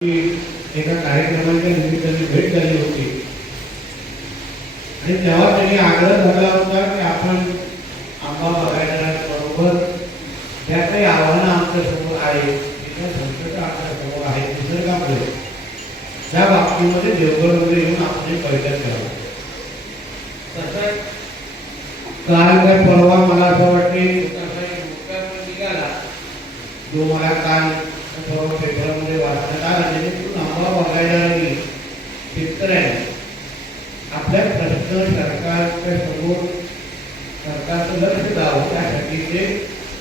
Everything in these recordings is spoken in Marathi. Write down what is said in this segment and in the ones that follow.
एका कार्यक्रमाच्या निमित्ताने भेट झाली होती. आणि तेव्हा त्यांनी आग्रह धरला होता की आपण आंबा बघायला बरोबर ज्या काही आव्हानं आमच्यासमोर आहेत. संकट आमच्यासमोर आहेत निसर्गामुळे. त्या बाबतीमध्ये देवगडमध्ये येऊन आपण एक करावं. तसं काल काय परवा मला असं वाटते निघाला जो मला काल क्षेत्रामध्ये वाचणार वाचण्यात आला जेणेकरून आम्हाला बघायला लागली शेतकऱ्यांनी आपल्या प्रश्न सरकारच्या समोर सरकारचं लक्ष द्यावं त्यासाठी ते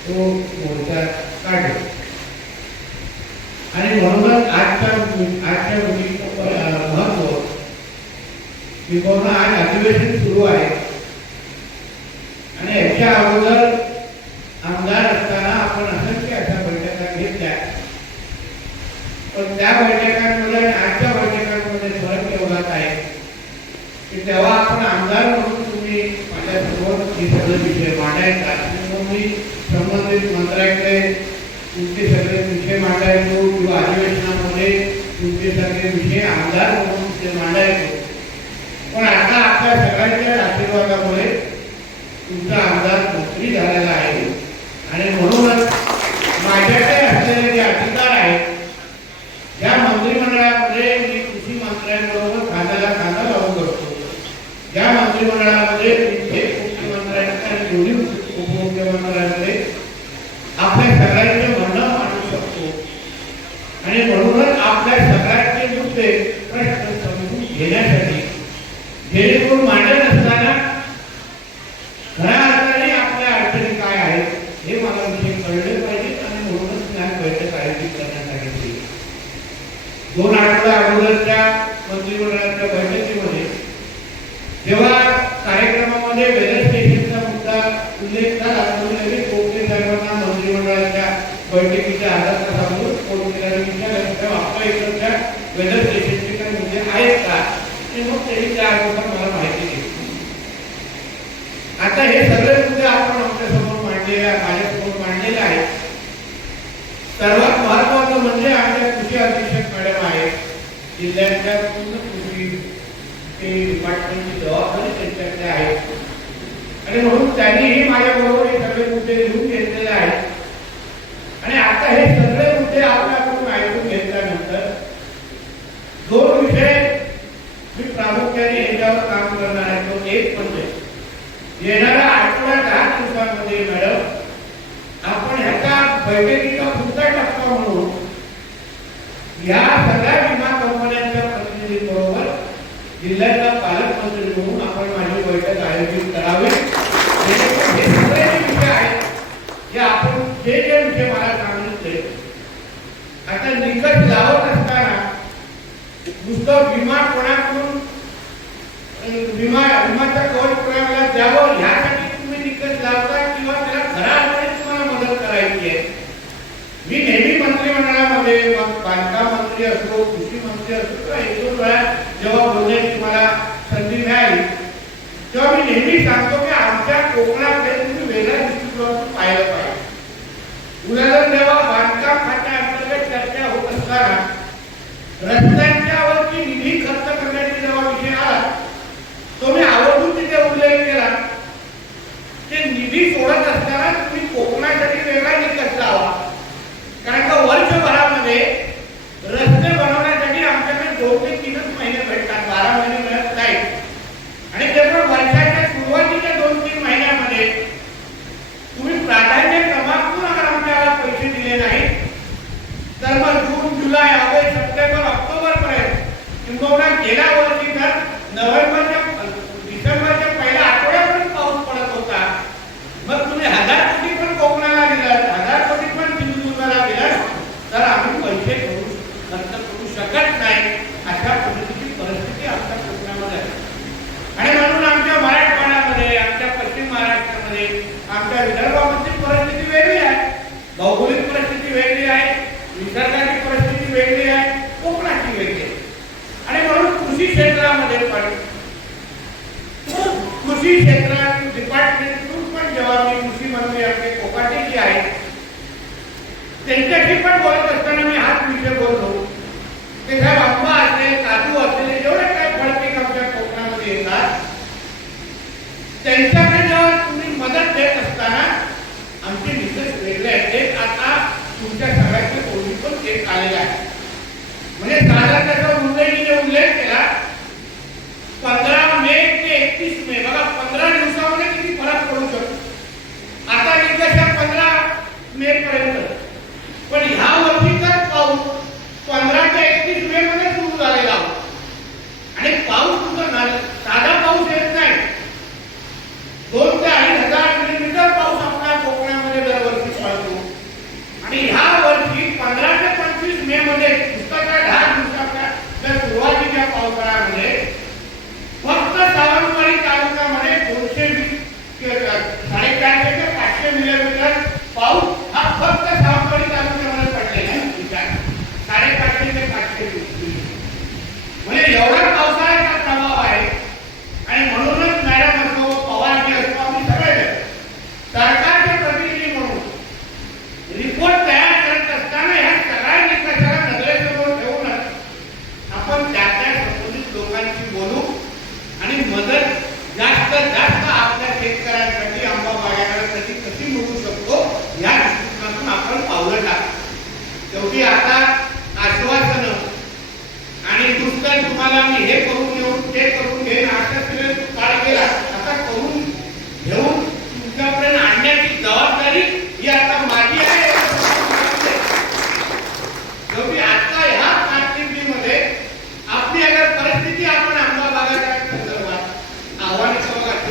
तो मोर्चा काढला आणि म्हणूनच आजच्या आजच्या मुलीचं महत्त्व किंवा आज अधिवेशन सुरू आहे आणि याच्या अगोदर आमदार असताना आपण असंख्य अशा बैठका घेतल्या पण त्या बैठकांमध्ये आणि आजच्या बैठकांमध्ये फरक एवढाच आहे की तेव्हा आपण आमदार म्हणून तुम्ही माझ्यासमोर हे सगळे विषय मांडायचा. आणि मी संबंधित मंत्र्याकडे तुमचे सगळे विषय मांडायचो किंवा अधिवेशनामध्ये तुमचे सगळे विषय आमदार म्हणून ते मांडायचो. पण आता आपल्या सगळ्यांच्या आशीर्वादामुळे तुमचा आमदार मंत्री झालेला आहे आणि म्हणून माझ्याकडे असलेले जे अधिकार आहेत या मंत्रिमंडळामध्ये मी कृषी मंत्र्यांबरोबर खांद्याला खांदा लावून बसतो. या मंत्रिमंडळामध्ये आणि दोन्ही आपल्या सगळ्यांचे म्हणणं मांडू शकतो. आणि म्हणूनच आपल्या सगळ्यांचे मुद्दे प्रश्न समजून घेण्यासाठी जेणेकरून मांडत असताना खऱ्या अर्थाने आपल्या अडचणी काय आहेत हे मला विषय कळले पाहिजे आणि म्हणूनच मी आज बैठक आयोजित करण्यात सांगितली दोन आठवड्या मंत्रिमंडळाच्या बैठकीमध्ये जेव्हा कार्यक्रमामध्ये वेदर स्टेशनचा मुद्दा उल्लेख झाला म्हणून लगेच कोकणे साहेबांना मंत्रिमंडळाच्या बैठकीच्या अर्धा तासावर कोकणेदारांनी विचारलं तेव्हा आपल्या इकडच्या वेदर स्टेशनचे काही मुद्दे आहेत का? ते मग त्यांनी चार दिवसात मला माहिती दिली. आता हे सगळे मुद्दे आपण आमच्यासमोर मांडलेले आहे माझ्यासमोर मांडलेले आहेत. सर्वात महत्वाचं म्हणजे आमच्या कृषी अधीक्षक जिल्ह्यातल्या पूर्ण कृषी ते डिपार्टमेंटची जबाबदारी त्यांच्याकडे आहे. आणि म्हणून त्यांनीही माझ्याबरोबर हे सगळे मुद्दे लिहून घेतलेले आहेत. आणि आता हे सगळे मुद्दे आपल्याकडून ऐकून घेतल्यानंतर दोन विषय मी प्रामुख्याने याच्यावर काम करणार आहे. तो एक म्हणजे येणाऱ्या आठवड्या दहा दिवसांमध्ये मॅडम आपण ह्याचा बैठकीचा पुढचा टप्पा म्हणून या सगळ्या विमान जिल्ह्याचा पालकमंत्री म्हणून आपण माझी बैठक आयोजित करावी. हे सगळे जे विषय आहेत जे आपण जे जे विषय मला सांगितले आता निकट लावत असताना नुसतं विमा कोणाकडून विमा विमाचा कवच कोणाला द्यावं ह्यासाठी तुम्ही निकट लावता किंवा त्याला खरा अर्थाने तुम्हाला मदत करायची आहे. मी नेहमी मंत्रिमंडळामध्ये मग बांधकाम मंत्री असो कृषी मंत्री असो किंवा एक दोन वेळा जेव्हा बोलण्याची मला संधी मिळाली तेव्हा मी नेहमी सांगतो की आमच्या कोकणाकडे तुम्ही वेगळ्या दृष्टिकोनातून पाहिलं पाहिजे. उदाहरण जेव्हा बांधकाम खात्या अंतर्गत चर्चा होत असताना रस्त्या निधी खर्च करण्याची जेव्हा विषय आला तो मी आवर्जून तिथे उल्लेख केला ते निधी सोडत असताना तुम्ही कोकणासाठी वेगळा निकष लावा कारण का वर्षभरामध्ये रस्ते बनवण्यासाठी आमच्याकडे दोन ते तीनच महिने भेटतात बारा महिने मिळत नाही आणि ते पण वर्षाच्या सुरुवातीच्या दोन तीन महिन्यामध्ये तुम्ही प्राधान्य क्रमांकून अगर आमच्याला पैसे दिले नाही तर मग जून जुलै ऑगस्ट सप्टेंबर ऑक्टोबर पर्यंत किंबहुना गेल्या वर्षी तर नोव्हेंबरच्या डिसेंबरच्या पहिल्या आठवड्यापर्यंत पाऊस पडत होता. मग तुम्ही हजार कोटी पण कोकणाला दिलं हजार कोटी पण सिंधुदुर्गाला दिलं तर आम्ही पैसे करू खर्च करू शकत नाही अशा पद्धतीची परिस्थिती आमच्या कोकणामध्ये आहे. आणि म्हणून आमच्या मराठवाड्यामध्ये आमच्या पश्चिम महाराष्ट्रामध्ये आमच्या विदर्भामधली परिस्थिती वेगळी आहे. भौगोलिक परिस्थिती वेगळी आहे. निसर्गाची ಕೃಷಿ ಕ್ಷೇತ್ರ ಮನೇಲಿ ಮಾಡಿ कृषी क्षेत्रात डिपार्टमेंटून पण जबाबदारी कृषी मंत्री आपले कोकाटे जे आहेत त्यांच्याशी पण बोलत असताना मी हाच विषय बोलतो ते साहेब आंबा असले काजू असलेले जेवढे काय फळपीक आमच्या कोकणामध्ये येतात त्यांच्या सावंतवाडीमध्ये फक्त सावंतवाडी तालुक्यामध्ये दोनशे साडेचारशे ते पाचशे मिलीमीटर पाऊस हा फक्त सावंतवाडी तालुक्यामध्ये पडलेला आहे. साडेपाचशे ते पाचशे म्हणजे एवढा शेवटी आता आश्वासन आणि दुष्काळ तुम्हाला मी हे करू